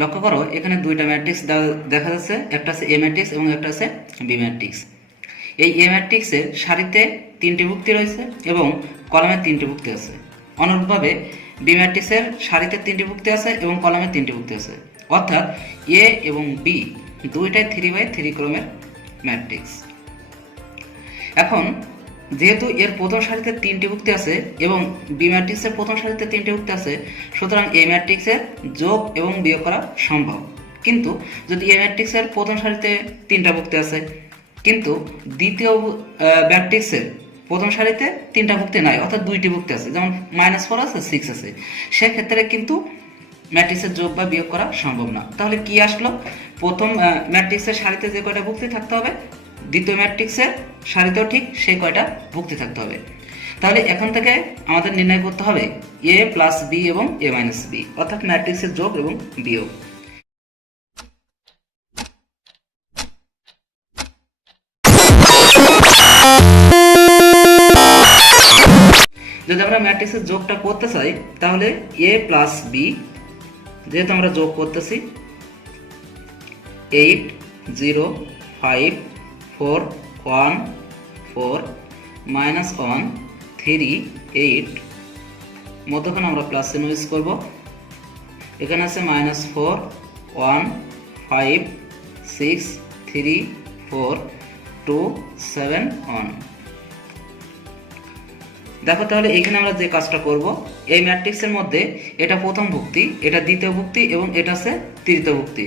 লক্ষ্য করো এখানে দুইটা ম্যাট্রিক্স দেখা যাচ্ছে, একটা আছে এ ম্যাট্রিক্স এবং একটা আছে বি ম্যাট্রিক্স। এই এ ম্যাট্রিক্সের সারিতে 3টি ভুক্তি রয়েছে এবং কলামে 3টি ভুক্তি আছে। অনুরূপভাবে বি ম্যাট্রিক্সের সারিতে 3টি ভুক্তি আছে এবং কলামে 3টি ভুক্তি আছে। অর্থাৎ এ এবং বি দুইটাই 3x3 ক্রমের ম্যাট্রিক্স। এখন যেহেতু এর প্রথম সারিতে 3টি ভুক্তি আছে এবং বি ম্যাট্রিক্সের প্রথম সারিতে 3টি ভুক্তি আছে, সুতরাং এ ম্যাট্রিক্সের যোগ এবং বিয়োগ করা সম্ভব। কিন্তু যদি এ ম্যাট্রিক্সের প্রথম সারিতে 3টা ভুক্তি আছে কিন্তু দ্বিতীয় ম্যাট্রিক্সের প্রথম সারিতে 3টা ভুক্তি নাই, অর্থাৎ 2টি ভুক্তি আছে, যেমন -4 আছে, 6 আছে, সেক্ষেত্রে কিন্তু ম্যাট্রিক্সের যোগ বা বিয়োগ করা সম্ভব না। তাহলে কি আসলো? প্রথম ম্যাট্রিক্সের সারিতে যে কয়টা ভুক্তি থাকতে হবে, দ্বিতীয় ম্যাট্রিক্সের সারিতেও ঠিক সেই কয়টা ভুক্তি থাকতে হবে। তাহলে এখন থেকে আমাদের নির্ণয় করতে হবে এ প্লাস বি এবং এ মাইনাস বি, অর্থাৎ ম্যাট্রিক্সের যোগ এবং বিয়োগ। যদি আমরা ম্যাট্রিক্সের যোগটা করতে চাই তাহলে এ প্লাস বি, যেহেতু আমরা যোগ করতেছি 8 0 5 4 1 4 -1 3 8, মধ্যখানে আমরা প্লাস চিহ্ন ইউজ করব। এখানে আছে -4 1 5 6 3 4 2 7 1। দেখো তাহলে এখানে আমরা যে কাজটা করব, এই ম্যাট্রিক্সের মধ্যে এটা প্রথম ভুক্তি, এটা দ্বিতীয় ভুক্তি এবং এটা আছে তৃতীয় ভুক্তি।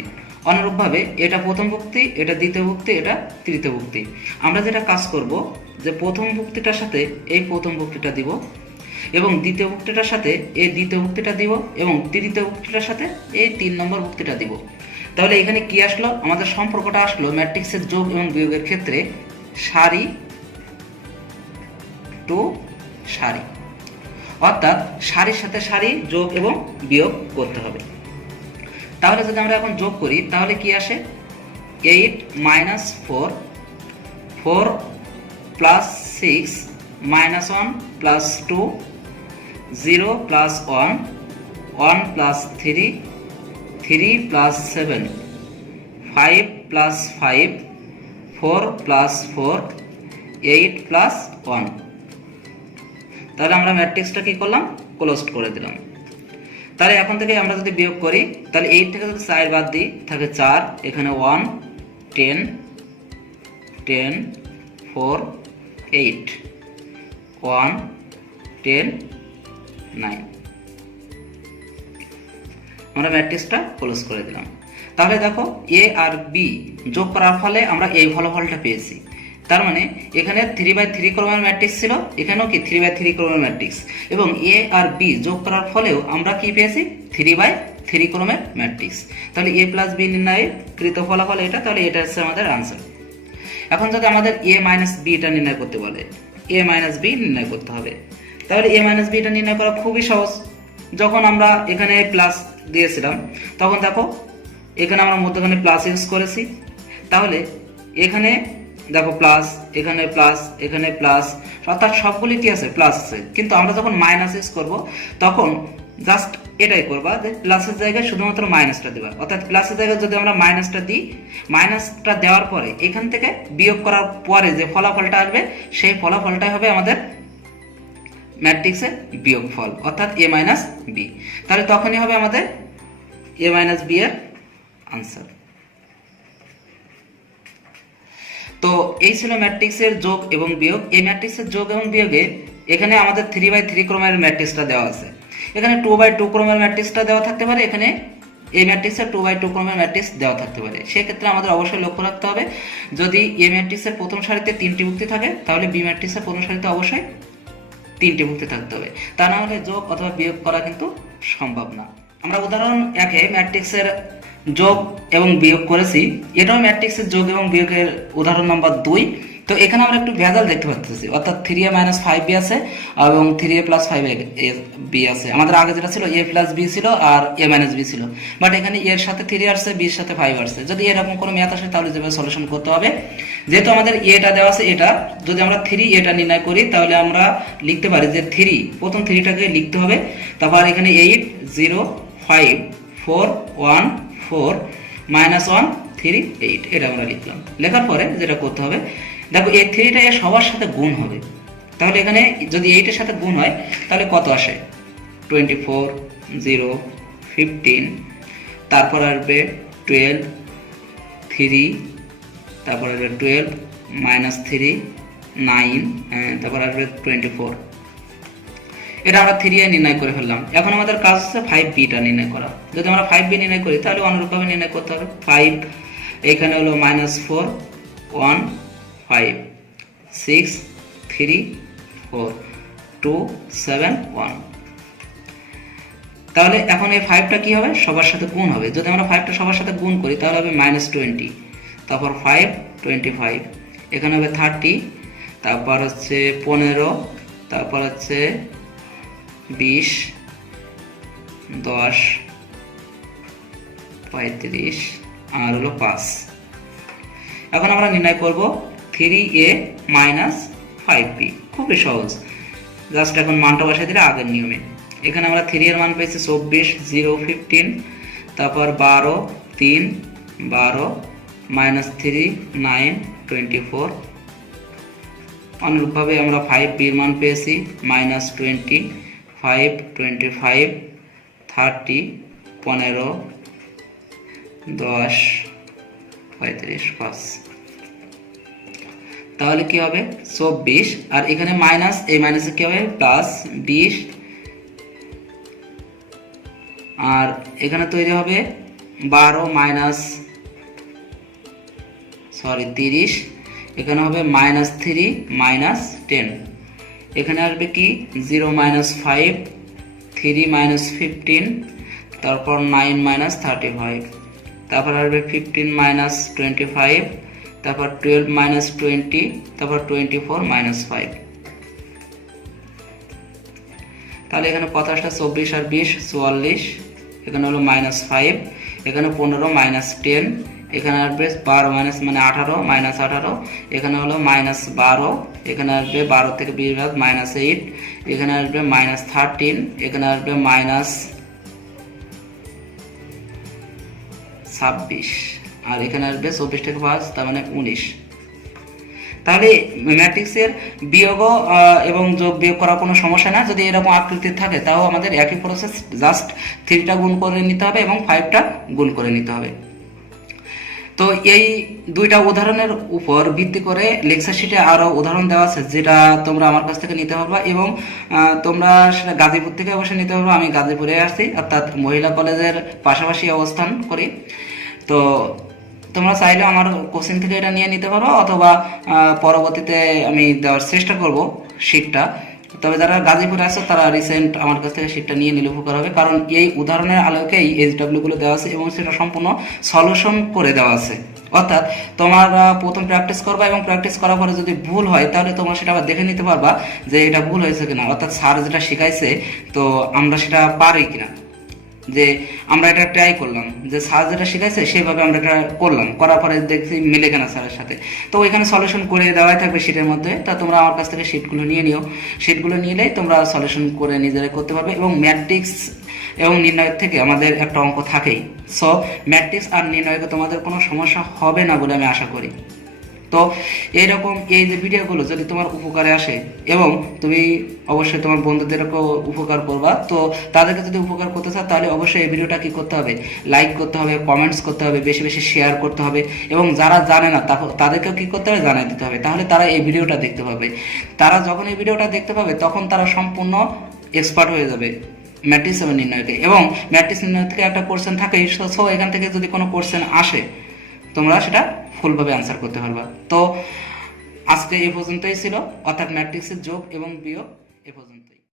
অনুরূপভাবে এটা প্রথম ভুক্তি, এটা দ্বিতীয় ভুক্তি, এটা তৃতীয় ভুক্তি। আমরা যেটা কাজ করব যে প্রথম ভুক্তিটার সাথে এই প্রথম ভুক্তিটা দিব এবং দ্বিতীয় ভুক্তিটার সাথে এই দ্বিতীয় ভুক্তিটা দিব এবং তৃতীয় ভুক্তিটার সাথে এই 3 নম্বর ভুক্তিটা দিব। তাহলে এখানে কি আসলো? আমাদের সম্পর্কটা আসলো ম্যাট্রিক্সের যোগ এবং বিয়োগের ক্ষেত্রে সারি টু সারি, অর্থাৎ সারির সাথে সারি যোগ এবং বিয়োগ করতে হবে। তাহলে যদি আমরা এখন যোগ করি তাহলে কি আসে? 8 -4 4 + 6 -1 + 2 0 + 1 1 + 3 3 + 7 5 + 5 4 + 4 8 + 1। তাহলে আমরা ম্যাট্রিক্সটা কি করলাম? ক্লোজড করে দিলাম। তাহলে এখন থেকে আমরা যদি বিয়োগ করি তাহলে 8 থেকে যদি 4 বাদ দিই থাকে 4, এখানে 1 10 10 4 8 1 10 9। আমরা ম্যাট্রিক্সটা ক্লোজ করে দিলাম। তাহলে দেখো এ আর বি যোগ করার ফলে আমরা এই ফলাফলটা পেয়েছি। তার মানে এখানে 3x3 ক্রমের ম্যাট্রিক্স ছিল, এখানেও কি 3x3 ক্রমের ম্যাট্রিক্স, এবং এ আর বি যোগ করার ফলেও আমরা কি পেয়েছি? 3x3 ক্রমের ম্যাট্রিক্স। তাহলে এ প্লাস বি নির্ণয়ের কৃত ফলাফল এটা, তাহলে এটা হচ্ছে আমাদের আনসার। এখন যদি আমাদের এ মাইনাস বিটা নির্ণয় করতে বলে, এ মাইনাস বি নির্ণয় করতে হবে। তাহলে এ মাইনাস বিটা নির্ণয় করা খুবই সহজ। যখন আমরা এখানে প্লাস দিয়েছিলাম তখন দেখো এখানে আমরা মধ্যখানে প্লাস ইউজ করেছি, তাহলে এখানে দেখো প্লাস, এখানে প্লাস, এখানে প্লাস, অর্থাৎ সবগুলি কি আছে? প্লাস আছে। কিন্তু আমরা যখন মাইনাস ইউজ করব তখন জাস্ট এটাই করবা যে প্লাসের জায়গায় শুধুমাত্র মাইনাসটা দেবা, অর্থাৎ প্লাসের জায়গায় যদি আমরা মাইনাসটা দিই, মাইনাসটা দেওয়ার পরে এখান থেকে বিয়োগ করার পরে যে ফলাফলটা আসবে সেই ফলাফলটাই হবে আমাদের ম্যাট্রিক্সের বিয়োগফল, অর্থাৎ এ মাইনাস বি। তাহলে তখনই হবে আমাদের এ মাইনাস বি এর আনসার। তো এই ছিল ম্যাট্রিক্সের যোগ এবং বিয়োগ। এই ম্যাট্রিক্সের যোগ এবং বিয়োগে এখানে আমাদের 3x3 ক্রমের ম্যাট্রিক্সটা দেওয়া আছে, এখানে 2x2 ক্রমের ম্যাট্রিক্সটা দেওয়া থাকতে পারে, এখানে এই ম্যাট্রিক্সের 2x2 ক্রমের ম্যাট্রিক্স দেওয়া থাকতে পারে। সেক্ষেত্রে আমাদের অবশ্যই লক্ষ্য রাখতে হবে যদি এ ম্যাট্রিক্সের প্রথম সারিতে 3টি ভুক্তি থাকে তাহলে বি ম্যাট্রিক্সের প্রথম সারিতে অবশ্যই 3টি ভুক্তি থাকতে হবে, তা না হলে যোগ অথবা বিয়োগ করা কিন্তু সম্ভব না। আমরা উদাহরণ 1-এ ম্যাট্রিক্সের যোগ এবং বিয়োগ করেছি, এটাও ম্যাট্রিক্সের যোগ এবং বিয়োগের উদাহরণ নাম্বার 2। তো এখানে আমরা একটু ভেজাল দেখতে পাচ্ছি, অর্থাৎ 3a - 5b আছে এবং 3a + 5b আছে। আমাদের আগে যেটা ছিল a + b ছিল আর a - b ছিল, বাট এখানে এর সাথে 3 আসছে, b এর সাথে 5 আসছে। যদি এরকম কোনো ম্যাথ আসে তাহলে যেভাবে সলিউশন করতে হবে, যেহেতু আমাদের এটা দেওয়া আছে, এটা যদি আমরা 3 এটা নির্ণয় করি তাহলে আমরা লিখতে পারি যে 3 প্রথম 3টাকে লিখতে হবে, তারপর এখানে 8 0 5 4 1 4 -1 3 8 এটা আমরা লিখলাম। লেখার পরে যেটা করতে হবে, দেখো এই 3টা এর সবার সাথে গুণ হবে। তাহলে এখানে যদি 8 এর সাথে গুণ হয় তাহলে কত আসে? 24 0 15, তারপর আসবে 12 3, তারপর আসবে 12 -3 9, তারপর আসবে 24। এটা আমরা 3a নির্ণয় করে ফেললাম। এখন আমাদের কাজ হচ্ছে 5bটা নির্ণয় করা। যদি আমরা 5b নির্ণয় করি তাহলে অনুরূপভাবে নির্ণয় করতে হবে। 5 এখানে হলো -4 1 5 6 3 4 2 7 1। তাহলে এখন এই 5টা কি হবে? সবার সাথে গুণ হবে। যদি আমরা 5টা সবার সাথে গুণ করি তাহলে হবে -20, তারপর 5 25, এখানে হবে 30, তারপর হচ্ছে 15, তারপর হচ্ছে 20 10 35 আর হলো 5। এখন আমরা নির্ণয় করব 3a - 5b। খুবই সহজ, জাস্ট এখন মানটা বসাই দিলে আগের নিয়মে। এখানে আমরা 3 এর মান পেয়েছি 24 0 15, তারপর 12 3 12 -3 9 24। অনুরূপভাবে আমরা 5b এর মান পেয়েছি -20 5 25 30 15 10 35 5। তাহলে কি হবে? 24, আর এখানে মাইনাস, এই মাইনাসে কি হবে? প্লাস 20, আর এখানে তৈরি হবে 30, এখানে হবে -3 -10, এখানে আসবে কি 0 -5 3 -15, তারপর 9 -35, তারপর আসবে 15 -25, তারপর 12 -20, তারপর 24 -5। তাহলে এখানে 50টা 24 আর 20 44, এখানে হলো -5, এখানে 15 -10, এখানে আসবে 12 মানে 18 -18, এখানে হলো -12, এখানে আসবে 12 থেকে 20 ভাগ -8, এখানে আসবে -13, এখানে আসবে -26, আর এখানে আসবে 24 থেকে 5 তার মানে 19। তাহলে ম্যাট্রিক্সের বিয়োগ এবং যোগ বিয়োগ করার কোনো সমস্যা না। যদি এরকম আকৃতির থাকে তাও আমাদের একই প্রসেস, জাস্ট 3টা গুণ করে নিতে হবে এবং 5টা গুণ করে নিতে হবে। তো এই দুইটা উদাহরণের উপর ভিত্তি করে লেকচার শিটে আরো উদাহরণ দেওয়া আছে, যেটা তোমরা আমার কাছ থেকে নিতে পারবা এবং তোমরা সেটা গাজীপুর থেকে অবশ্যই নিতে পারবা। আমি গাজীপুরে আসছি, অর্থাৎ মহিলা কলেজের পাশাপাশি অবস্থান করি। তো তোমরা চাইলে আমার কোচিং থেকে এটা নিয়ে নিতে পারো, অথবা পরবর্তীতে আমি দেওয়ার চেষ্টা করব শিটটা। তবে যারা গাজীপুরে আছে তারা রিসেন্ট আমার কাছ থেকে শিটটা নিয়ে নিলে উপকার হবে, কারণ এই উদাহরণের আলোকেই এইচডব্লিউ গুলো দেওয়া আছে এবং সেটা সম্পূর্ণ সলিউশন করে দেওয়া আছে। অর্থাৎ তোমরা প্রথম প্র্যাকটিস করবা এবং প্র্যাকটিস করার পরে যদি ভুল হয় তাহলে তোমরা সেটা আবার দেখে নিতে পারবা যে এটা ভুল হয়েছে কিনা, অর্থাৎ স্যার যেটা শেখাইছে তো আমরা সেটা পারি কিনা, যে আমরা এটা ট্রাই করলাম, যে স্যার যেটা শিখাইছে সেভাবে আমরা এটা করলাম, করার পরে দেখছি মিলে কেনা স্যারের সাথে। তো ওইখানে সলিউশন করে দেওয়াই থাকবে শিটের মধ্যে। তা তোমরা আমার কাছ থেকে শিটগুলো নিয়ে নিও, শিটগুলো নিলেই তোমরা সলিউশন করে নিজেরাই করতে পারবে। এবং ম্যাট্রিক্স এবং নির্ণয়ের থেকে আমাদের একটা অঙ্ক থাকেই, সো ম্যাট্রিক্স আর নির্ণয়কে তোমাদের কোনো সমস্যা হবে না বলে আমি আশা করি। তো এইরকম এই যে ভিডিওগুলো যদি তোমার উপকারে আসে এবং তুমি অবশ্যই তোমার বন্ধুদেরকেও উপকার করবা, তো তাদেরকে যদি উপকার করতে চাও তাহলে অবশ্যই এই ভিডিওটা কি করতে হবে? লাইক করতে হবে, কমেন্টস করতে হবে, বেশি বেশি শেয়ার করতে হবে এবং যারা জানে না তাদেরকেও কি করতে হবে? জানাই দিতে হবে। তাহলে তারা এই ভিডিওটা দেখতে পাবে। তারা যখন এই ভিডিওটা দেখতে পাবে তখন তারা সম্পূর্ণ এক্সপার্ট হয়ে যাবে ম্যাট্রিক্স এবং নির্ণয়কে। এবং ম্যাট্রিক্স নির্ণয় থেকে একটা কোশ্চেন থাকে, সো এখান থেকে যদি কোনো কোশ্চেন আসে তোমরা সেটা ফুলভাবে আনসার করতে পারবা। তো আজকে এই পর্যন্তই ছিল, অর্থাৎ ম্যাট্রিক্সের যোগ এবং বিয়োগ এ পর্যন্তই।